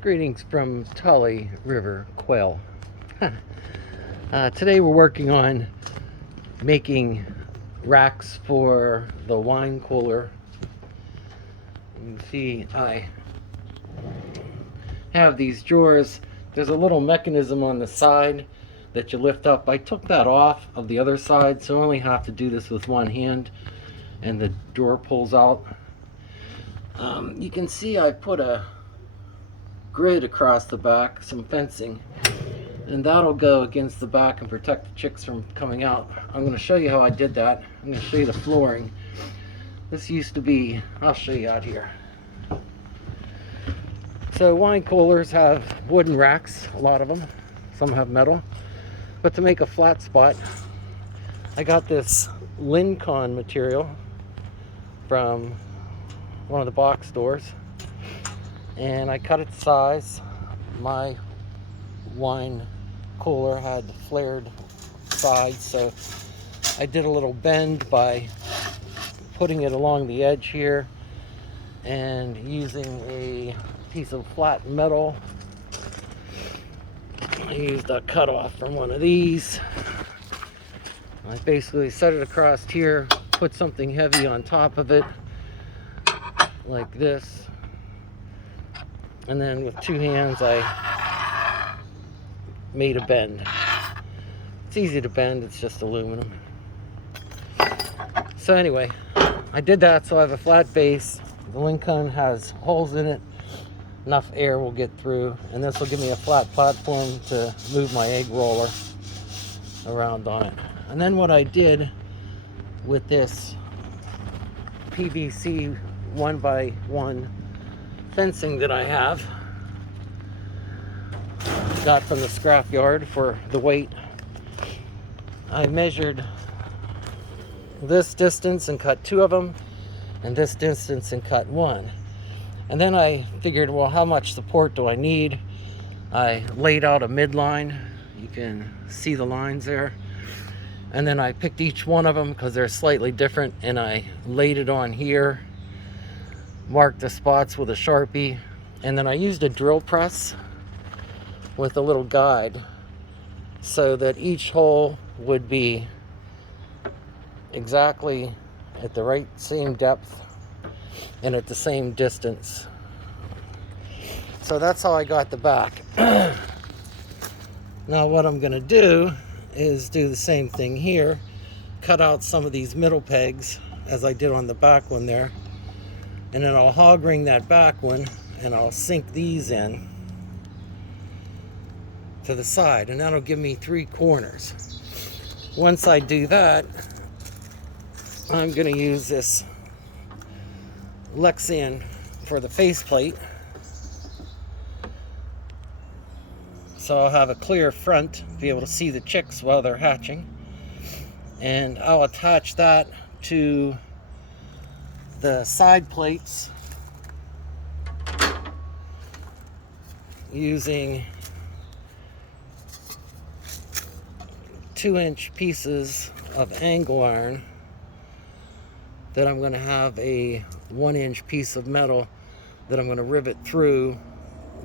Greetings from Tully River, Quail. Today we're working on making racks for the wine cooler. You can see I have these drawers. There's a little mechanism on the side that you lift up. I took that off of the other side, so I only have to do this with one hand, and the drawer pulls out. You can see I put a grid across the back, some fencing, and that'll go against the back and protect the chicks from coming out. I'm going to show you how I did that. I'm going to show you the flooring. This used to be, I'll show you out here. So wine coolers have wooden racks, a lot of them. Some have metal. But to make a flat spot, I got this Lincon material from one of the box stores, and I cut it to size. My wine cooler had flared sides, so I did a little bend by putting it along the edge here and using a piece of flat metal. I used a cutoff from one of these. I basically set it across here, put something heavy on top of it like this, and then with two hands I made a bend. It's easy to bend, it's just aluminum. So anyway, I did that so I have a flat base. The Lincoln has holes in it, enough air will get through, and this will give me a flat platform to move my egg roller around on it. And then what I did with this PVC 1x1 fencing that I have, got from the scrapyard for the weight, I measured this distance and cut two of them, and this distance and cut one. And then I figured, well, how much support do I need? I laid out a midline. You can see the lines there. And then I picked each one of them because they're slightly different, and I laid it on here, marked the spots with a Sharpie, and then I used a drill press with a little guide so that each hole would be exactly at the right same depth and at the same distance. So that's how I got the back. Now what I'm going to do is do the same thing here, cut out some of these middle pegs as I did on the back one there, and then I'll hog ring that back one and I'll sink these in to the side, and that'll give me three corners. Once I do that, I'm going to use this Lexan for the faceplate, so I'll have a clear front, be able to see the chicks while they're hatching, and I'll attach that to the side plates using 2-inch pieces of angle iron that I'm going to have a 1-inch piece of metal that I'm going to rivet through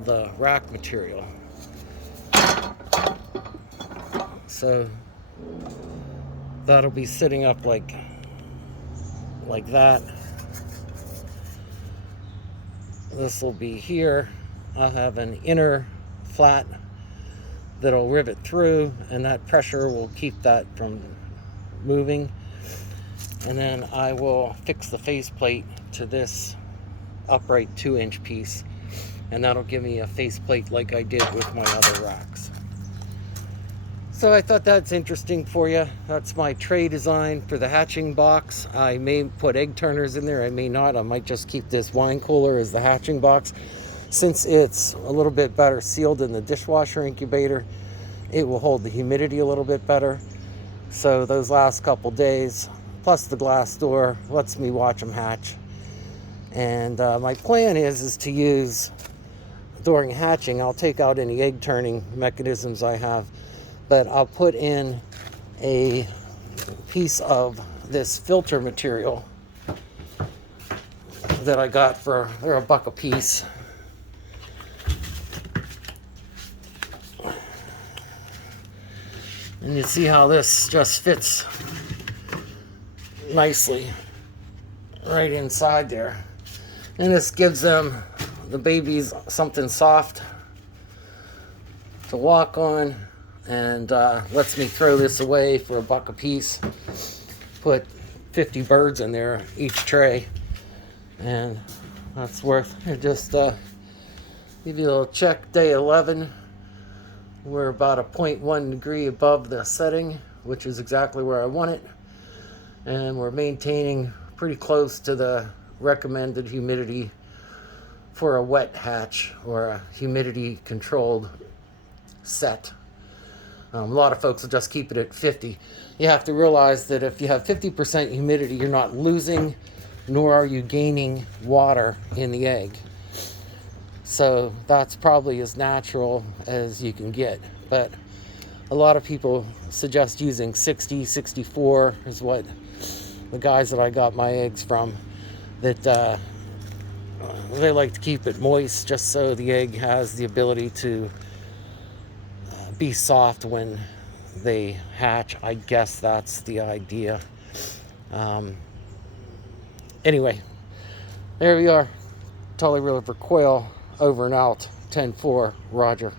the rack material. So that'll be sitting up like that. This will be here. I'll have an inner flat that'll rivet through, and that pressure will keep that from moving. And then I will fix the faceplate to this upright 2-inch piece, and that'll give me a faceplate like I did with my other racks. So I thought that's interesting for you. That's my tray design for the hatching box. I may put egg turners in there, I may not. I might just keep this wine cooler as the hatching box. Since it's a little bit better sealed than the dishwasher incubator, it will hold the humidity a little bit better. So those last couple days, plus the glass door, lets me watch them hatch. And my plan is to use, during hatching, I'll take out any egg turning mechanisms I have, but I'll put in a piece of this filter material that I got for, they're $1 a piece. And you see how this just fits nicely right inside there. And this gives them, the babies, something soft to walk on, and lets me throw this away for $1 a piece. Put 50 birds in there each tray, and that's worth it. Just give you a little check. Day 11, we're about a 0.1 degree above the setting, which is exactly where I want it, and we're maintaining pretty close to the recommended humidity for a wet hatch or a humidity controlled set. A lot of folks will just keep it at 50. You have to realize that if you have 50% humidity, you're not losing nor are you gaining water in the egg. So that's probably as natural as you can get. But a lot of people suggest using 60, 64 is what the guys that I got my eggs from, that they like to keep it moist just so the egg has the ability to be soft when they hatch. I guess that's the idea. Anyway, there we are. Tully River Quail, over and out. 10-4, Roger.